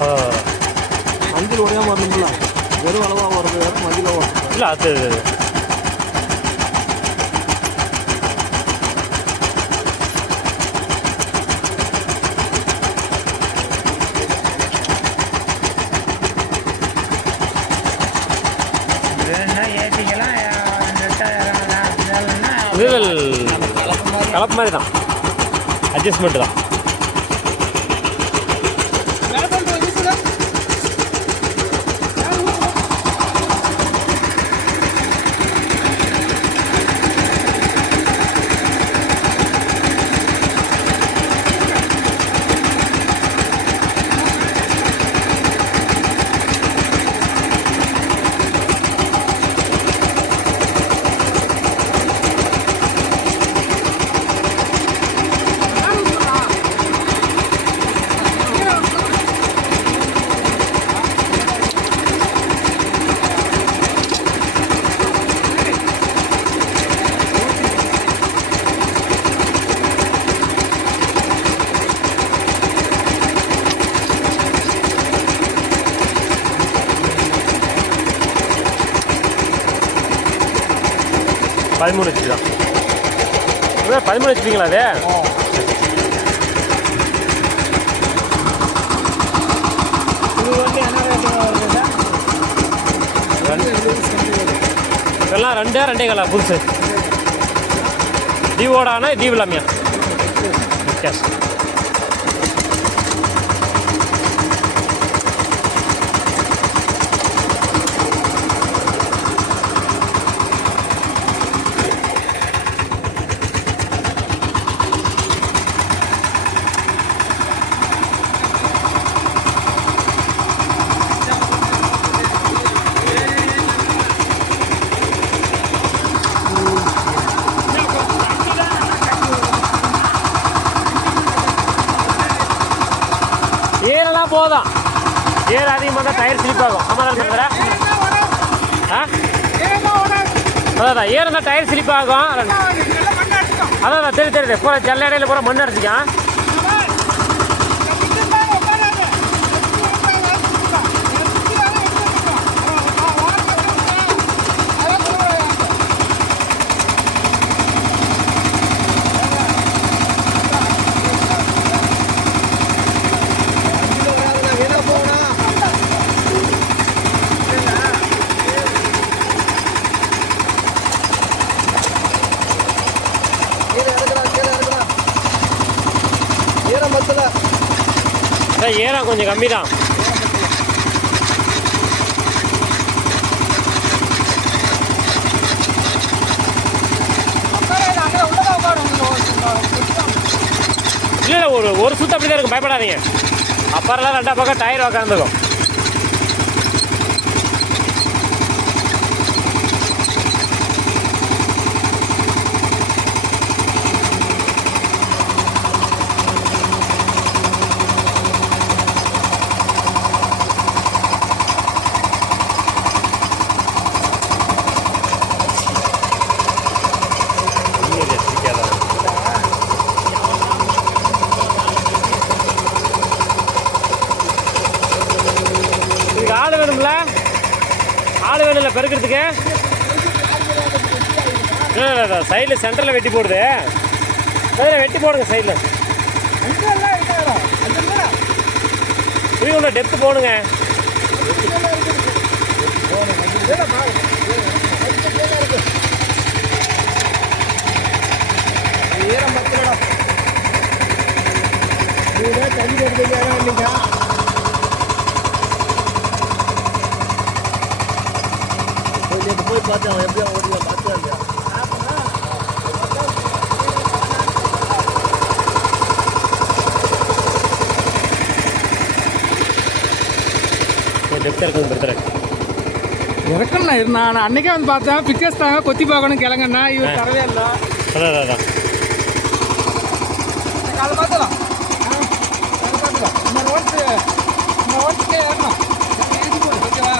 மஞ்சள் உடையாம வரணும்ல, வெறும் அளவாக வருது வேறு மஞ்சளாக வரும் இல்லை அது கலப்பு மாதிரி தான், அட்ஜஸ்ட்மெண்ட் தான். பதிமூணு ஹெச்பி தான். 13 ஹெச்பிங்களா அது? இதெல்லாம் 2.5 புதுசு. டிவோடானா டிவ் இல்லாமையா? கேஷ் 7 போதும். 7 அதிகமாக தான் டயர் ஸ்லிப் ஆகும். ஆமாம் இருக்கிற அதான் 7 தான் டயர் ஸ்லிப் ஆகும். அதான் தெரியுது பூரா ஜல்ல இடையில பூரா மண் அடிச்சிக்கான். ஏறம் கொஞ்சம் கம்மி தான். இல்லை ஒரு சுத்து அப்படி தான் இருக்கும், பயப்படாதீங்க. அப்புறம்லாம் 2 பக்கம் டயர் உக்காந்துக்கும். ஆள் வேணும்ல பெருக்கிறதுக்கு. இல்லை சைடில் சென்டரில் வெட்டி போடுது. அதில் வெட்டி போடுங்க சைடில். உள்ள டெப்த்து போடுங்க. போய் பார்த்தேன் எப்படியா ஓடியா பார்த்தா இல்லையா? இறக்கண்ணா இருந்தா நான் அன்னைக்கே வந்து பார்த்தேன். பிக்கஸ் தாங்க கொத்தி பார்க்கணும் கிளங்கண்ணா. இவர் தரவே இல்லை. அதான் காலை பார்த்துலாம் இந்த ரோட்டுக்கே ஏறணும். ஓகேவா?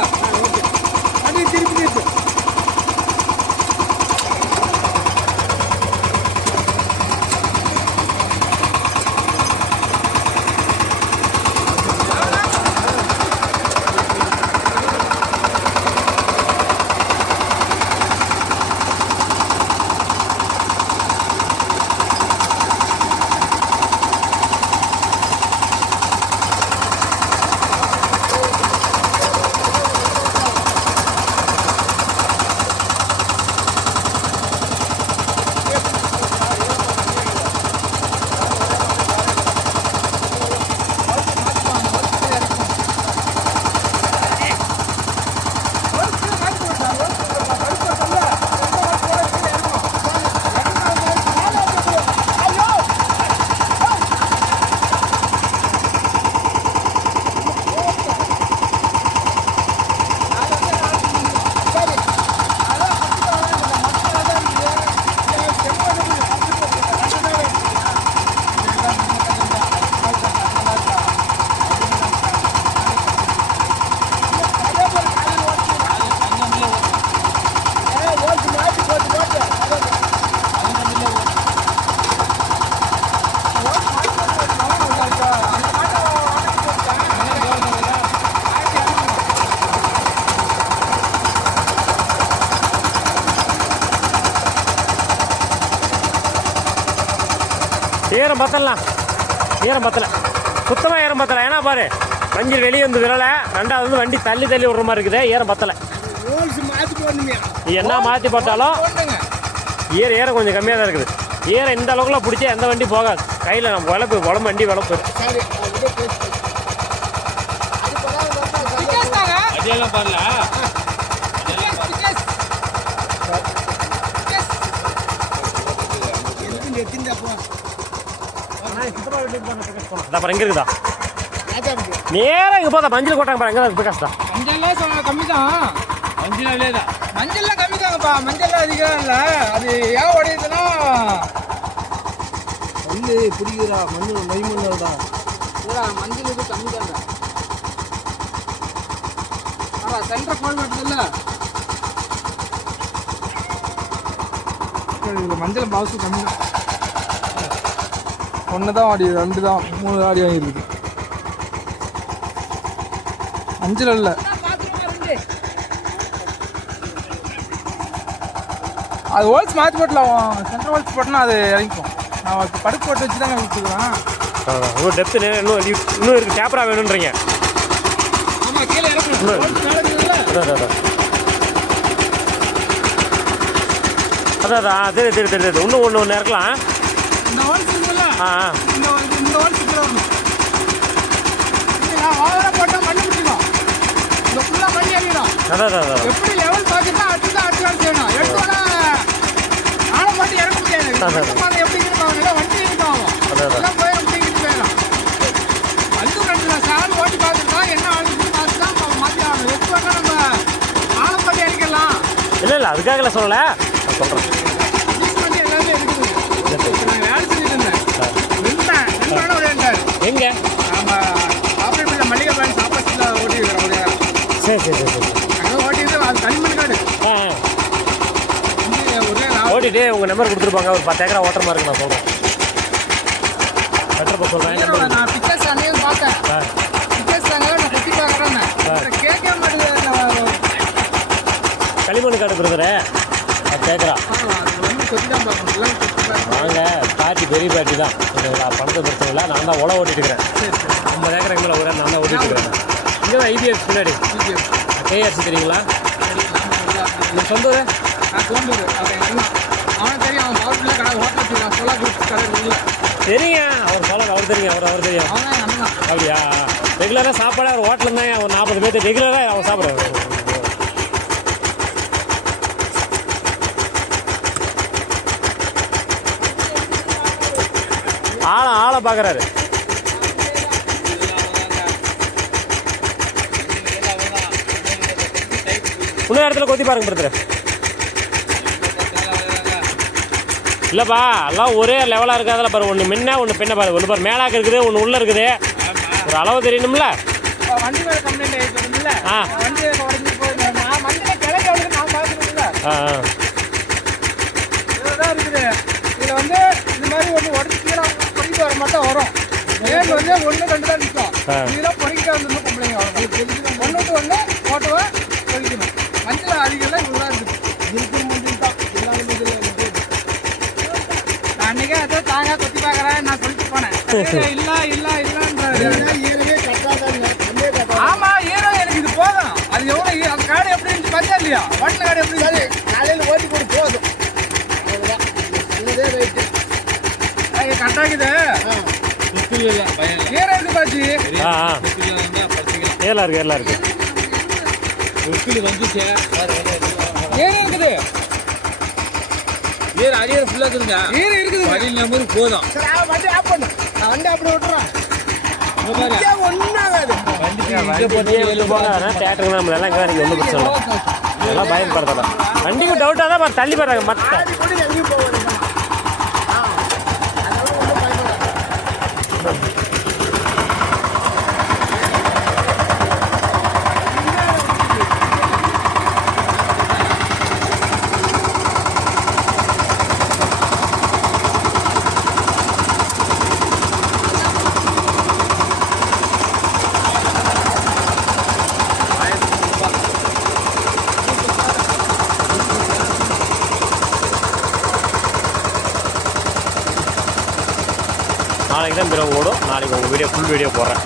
அப்படியே திருப்பி ஈரம் பத்தலாம், ஈரம் பத்தலை, சுத்தமாக ஈரம் பத்தலை. ஏன்னா பாரு மஞ்சள் வெளியே வந்து விரலை, ரெண்டாவது வந்து வண்டி தள்ளி தள்ளி விடுற மாதிரி இருக்குது. ஈரம் பத்தலை. என்ன மாற்றி போட்டாலும் ஈரம் கொஞ்சம் கம்மியாக தான் இருக்குது. ஈரம் இந்த அளவுக்குலாம் பிடிச்சா எந்த வண்டி போகாது. கையில் நம்ம உடம்பு வண்டி வளர்ப்பு அதெல்லாம் பாருல. அப்புறம் எங்கே இருக்குதா நேரம் இங்கே போதா மஞ்சள் கொட்டாங்க பாரு. எங்கே தான் கஷ்டம். மஞ்சள்லாம் கம்மி தான். மஞ்சள்லாம் கம்மி தாங்கப்பா. மஞ்சள்லாம் அதிகம் இல்லை. அது ஏன் உடையுதுன்னா வந்து பிடிக்கிறா மண்ணு மைமண்ணா மஞ்சள் இது கம்மி தாங்க. சென்டர் கோல் வெட்டுதில்ல, மஞ்சள் பாசு கம்மி தான். ஒன்று தான் ஆடி, 2 தான் 3 ஆடி வாங்கிருக்கு. மஞ்சள் இல்லை. அது ஹோல்ஸ் மாற்றி போட்டலாம். சென்டர் ஹோல்ஸ் போட்டோன்னா அது இறங்கிக்கும். நான் படுக்கு போட்டு வச்சு தான் கொடுத்துக்கலாம். இன்னும் டெப்த்து இன்னும் இருக்குது. கேப்பரா வேணுன்றீங்க. ஆமாம், கீழே இறக்கணும். அதான் தெரியுது. இன்னும் ஒன்று இறக்கலாம். இந்த ஹோல்ஸ் இருக்குல்ல, ஆ இந்த ஹோல்ஸ் கீழே வரணும். ஓவராக போட்டால் மண்ணு பிடிக்கும். இந்த ஃபுல்லாக மண்ணி அடிக்கணும். அதான் எப்படி லெவல் பார்த்துட்டா அடுத்து செய்யணும். எடுத்தோன்னா ஆளை மட்டும் இறக்க முடியாது. எப்படி இருப்பாங்க வண்டி இருக்காங்க எல்லாம் போயிடும். பிடிக்கிட்டு போயிடும். அதுவும் 2 சால் ஓட்டி பார்த்துட்டா என்ன ஆளுன்னு பார்த்து தான் மாற்றி ஆகணும். எப்படி வேணா நம்ம ஆளை மட்டும் இறக்கலாம். இல்லை அதுக்காக சொல்லலை, நான் சொல்கிறேன். வண்டி எல்லாமே இருக்குது. நான் வேலை செஞ்சுட்டு இருந்தேன். நின்றோட விளையாண்டாரு. எங்கே? ஆமாம், ஆப்ரேட்டில் மல்லிகை பேங்க் ஆப்போசிட்டில் ஓட்டி இருக்கிறோம். சரி அங்கே ஓட்டிட்டு அது களிமண் காடு. ஓட்டிட்டு உங்கள் நம்பர் கொடுத்துருப்பாங்க. ஒரு 10 ஏக்கரா ஓட்டுற மாதிரி இருக்கு. நான் சொல்கிறேன். பெட்டர் சொல்கிறேன். நான் பிக்சர்ஸ் அன்னைக்கு பார்த்தேன். பிக்சர்ஸ் தாங்க நான் குத்தி பார்க்குறேன். கேட்க மாட்டேங்குது. களிமண் காடு கொடுக்குறே 10 ஏக்கரா கொத்தி தான் பார்க்கணும். வாங்க. பாட்டி பெரிய பாட்டி தான். பணத்தை பிரச்சனை இல்லை. நான் தான் உழவு ஓட்டிட்டு இருக்கிறேன். 50 ஏக்கருக்கு மேலே ஒரு நான் தான் ஓட்டிட்டு இருக்கிறேன். இங்கே தான் IBX முன்னாடி KRC தெரியுங்களா? நீங்கள் சொந்த ஊர்? கோம்பூர். அவனுக்கு தெரியும். அவன் பவர்ஃபுல்லாக கடை ஹோட்டல் வச்சுருக்கான். சோலா குரூப் கடை இல்லை தெரியுங்க. அவர் தெரியும். அவர் தெரியும். அவன் தான் அண்ணன். அப்படியா? ரெகுலராக சாப்பாடு அவர் ஹோட்டலில் தான். ஒரு 40 பேர்த்து ரெகுலராக அவன் சாப்பிட்றாரு. ஆளை பார்க்குறாரு. இன்னும் இடத்துல கொத்தி பாருங்க பிரதர். இல்லைப்பா எல்லாம் ஒரே லெவலாக இருக்காதில்ல பாரு. ஒன்று முன்ன ஒன்று பின்ன பாரு. ஒன்று பாரு மேலாக்க இருக்குது, ஒன்று உள்ளே இருக்குது. ஒரு அளவு தெரியணும்ல. வண்டி மேலே கம்ப்ளைண்ட் ஆகிடும்ல. வண்டி உடஞ்சி போகுது. நான் வண்டியில் கிளம்பி அவளுக்கு நான் பார்க்கணும்ல. இதுதான் இருக்குது. இதில் வந்து இந்த மாதிரி ஒன்று உடஞ்சி கீழே பொறிக்கிட்டு வர மட்டும் வரும். மேல் வந்து 1 2 தான் நிற்கும். இதெல்லாம் பொறிக்கிட்டா வந்து கம்ப்ளைண்ட் வரும். 1 to 1 ஓட்டுவா பொறிக்கணும். மஞ்சள் அதிகம்லாம் இவ்வளோ இருக்குது. இருக்கு மஞ்சள் தான் எல்லாமே மஞ்சள் இருக்குது. நான் அன்றைக்கே அதை தாங்க கொத்தி பார்க்குறேன் நான் சொல்லிட்டு போனேன். இல்லைன்றாரு. ஆமாம், ஈரம் எனக்கு இது போதும். அது எவ்வளோ அந்த காடு எப்படி இருந்துச்சு பார்த்தா இல்லையா? வண்டில் காடு எப்படி இருந்துச்சு? காலையில் ஓட்டி போட்டு போதும். அவ்வளோதான் நல்லதே ரைட்டு. கரெக்டாகுது. ஈரம் இருக்கு பாச்சு. ஏலாம் இருக்கு. வந்துச்சு ஈரம் இருக்குது. ஈரம் ஃபுல்லாக இருக்குதுங்க. ஈரம் இருக்குது. வண்டி நம்பர் போதும். சரி வண்டி ஆஃப் பண்ணு. நான் வண்டி அப்படி விட்டுறேன். ஒன்றும் ஆகாது. தேட்டருக்கு நம்மளெல்லாம் இங்கே நீங்கள் ஒன்றும் பிரச்சனை இல்லை. அதெல்லாம் பயன்படுத்தலாம். வண்டிக்கு டவுட்டாக தான் தள்ளி போடுறாங்க. மற்ற நாளைக்கு தான் பிறகு ஓடும். நாளைக்கு உங்கள் வீடியோ ஃபுல் வீடியோ போடுறேன்.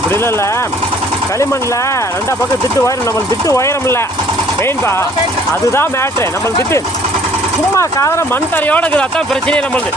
அப்படி இல்லை களிமண்ணில் ரெண்டா பக்கம் திட்டு உயரம், நம்மளுக்கு திட்டு உயரம் இல்லை மெயின்பா, அதுதான் மேட்ரு. நம்மளுக்கு திட்டு சும்மா சாதாரண மண் தரையோட இருக்குது, அதான் பிரச்சனையே நம்மளுக்கு.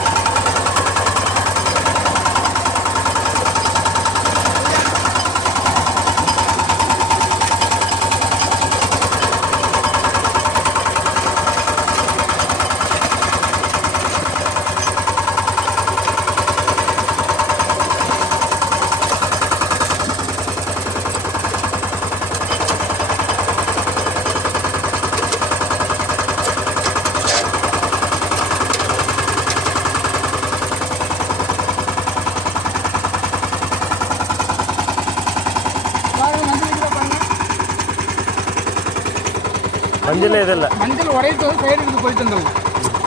மஞ்சள் இது இல்லை, மஞ்சள் உடைத்து சைடுக்கு போயிட்டு இருந்தோம்.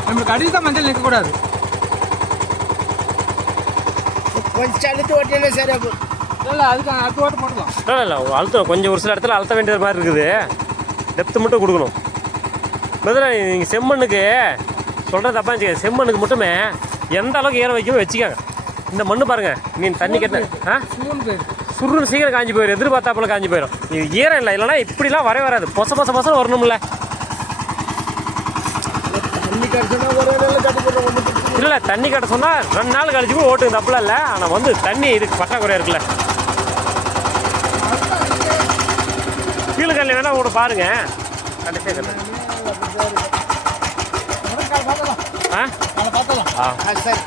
நம்மளுக்கு அடியில் தான் மஞ்சள் நிற்கக்கூடாது. கொஞ்சம் அழுத்து ஓட்டினா சரியா போகும். இல்லை அதுக்கு அடுத்த ஓட்டு போடலாம். இல்லை இல்லை அழுத்தம் கொஞ்சம் ஒரு சில இடத்துல அழுத்த வேண்டிய மாதிரி இருக்குது. டெப்த்து மட்டும் கொடுக்கணும். பதிலாக நீங்கள் செம்மண்ணுக்கு சொல்கிறது தப்பா இருந்துச்சு, செம்மண்ணுக்கு மட்டுமே எந்த அளவுக்கு ஈரம் வைக்கணும் வச்சுக்காங்க. இந்த மண்ணு பாருங்கள், நீ தண்ணி கட்டின சுருன்னு சீக்கிரம் காஞ்சி போயிடும், எதிர்பார்த்தாப்புல காஞ்சி போயிடும். இது ஈரம் இல்லை, இல்லைன்னா இப்படிலாம் வராது, பொச பொச பொச வரணும்ல. இல்லை தண்ணி கட்ட சொன்னால் 2 நாள் கழிச்சு கூட ஓட்டுங்க, தப்புலாம் இல்லை. ஆனால் வந்து தண்ணி இதுக்கு பற்றாக்குறையாக இருக்குல்ல. கீழே வேணா கூட பாருங்க கடைசியாக ஆ சரி.